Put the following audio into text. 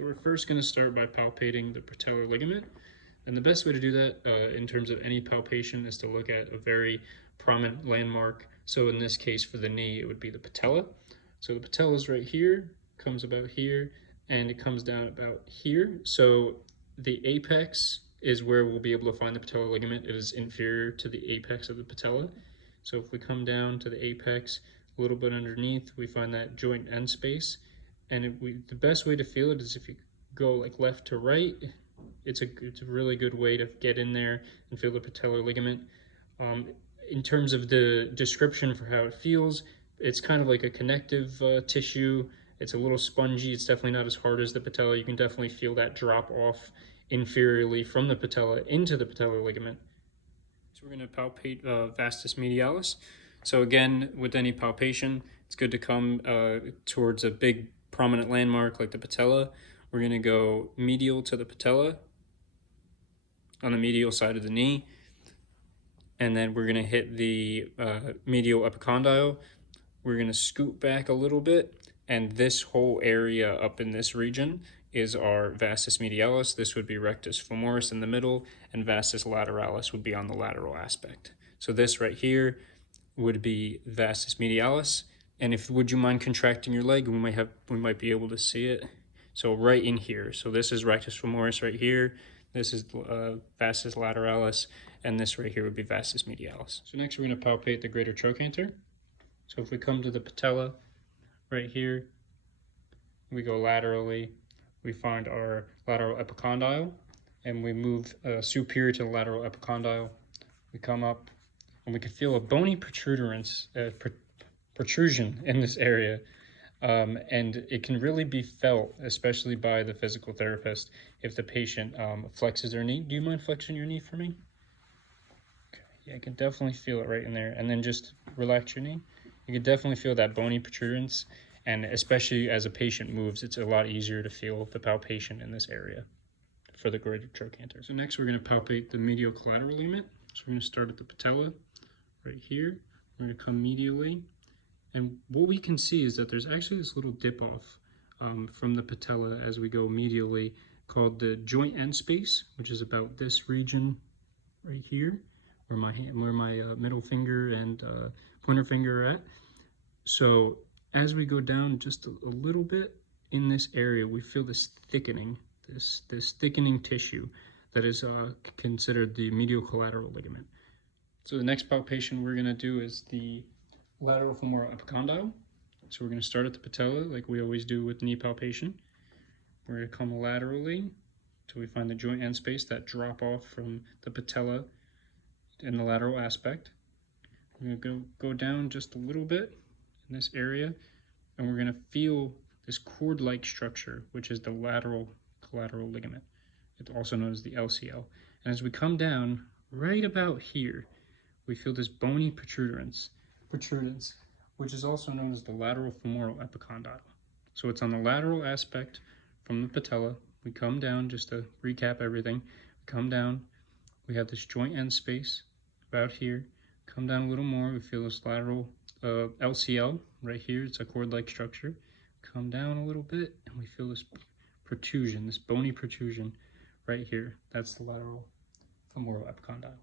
So we're first going to start by palpating the patellar ligament. And the best way to do that in terms of any palpation is to look at a very prominent landmark. So in this case for the knee, it would be the patella. So the patella is right here, comes about here, and it comes down about here. So the apex is where we'll be able to find the patellar ligament. It is inferior to the apex of the patella. So if we come down to the apex, a little bit underneath, we find that joint end space. And the best way to feel it is if you go like left to right. It's a really good way to get in there and feel the patellar ligament. In terms of the description for how it feels, it's kind of like a connective tissue. It's a little spongy. It's definitely not as hard as the patella. You can definitely feel that drop off inferiorly from the patella into the patellar ligament. So we're going to palpate vastus medialis. So again, with any palpation, it's good to come towards a big prominent landmark like the patella. We're going to go medial to the patella on the medial side of the knee, and then we're going to hit the medial epicondyle. We're going to scoot back a little bit, and this whole area up in this region is our vastus medialis. This would be rectus femoris in the middle, and vastus lateralis would be on the lateral aspect. So this right here would be vastus medialis. And would you mind contracting your leg? We might be able to see it. So right in here. So this is rectus femoris right here. This is vastus lateralis, and this right here would be vastus medialis. So next we're going to palpate the greater trochanter. So if we come to the patella right here, we go laterally, we find our lateral epicondyle, and we move superior to the lateral epicondyle. We come up, and we can feel a bony protrusion in this area. And it can really be felt, especially by the physical therapist, if the patient flexes their knee. Do you mind flexing your knee for me? Okay. Yeah, I can definitely feel it right in there. And then just relax your knee. You can definitely feel that bony protuberance, and especially as a patient moves, it's a lot easier to feel the palpation in this area for the greater trochanter. So next we're going to palpate the medial collateral ligament. So we're going to start at the patella right here. We're going to come medially. And what we can see is that there's actually this little dip off from the patella as we go medially called the joint end space, which is about this region right here, where my middle finger and pointer finger are at. So as we go down just a little bit in this area, we feel this thickening, this thickening tissue that is considered the medial collateral ligament. So the next palpation we're going to do is the lateral femoral epicondyle. So we're going to start at the patella like we always do with knee palpation. We're going to come laterally until we find the joint end space, that drop off from the patella in the lateral aspect. We're going to go down just a little bit in this area, and we're going to feel this cord-like structure, which is the lateral collateral ligament. It's also known as the LCL. And as we come down right about here, we feel this bony protruderance, which is also known as the lateral femoral epicondyle. So it's on the lateral aspect from the patella. We come down, just to recap everything, we come down, we have this joint end space about here, come down a little more, we feel this lateral LCL right here, it's a cord-like structure, come down a little bit, and we feel this protrusion, this bony protrusion right here. That's the lateral femoral epicondyle.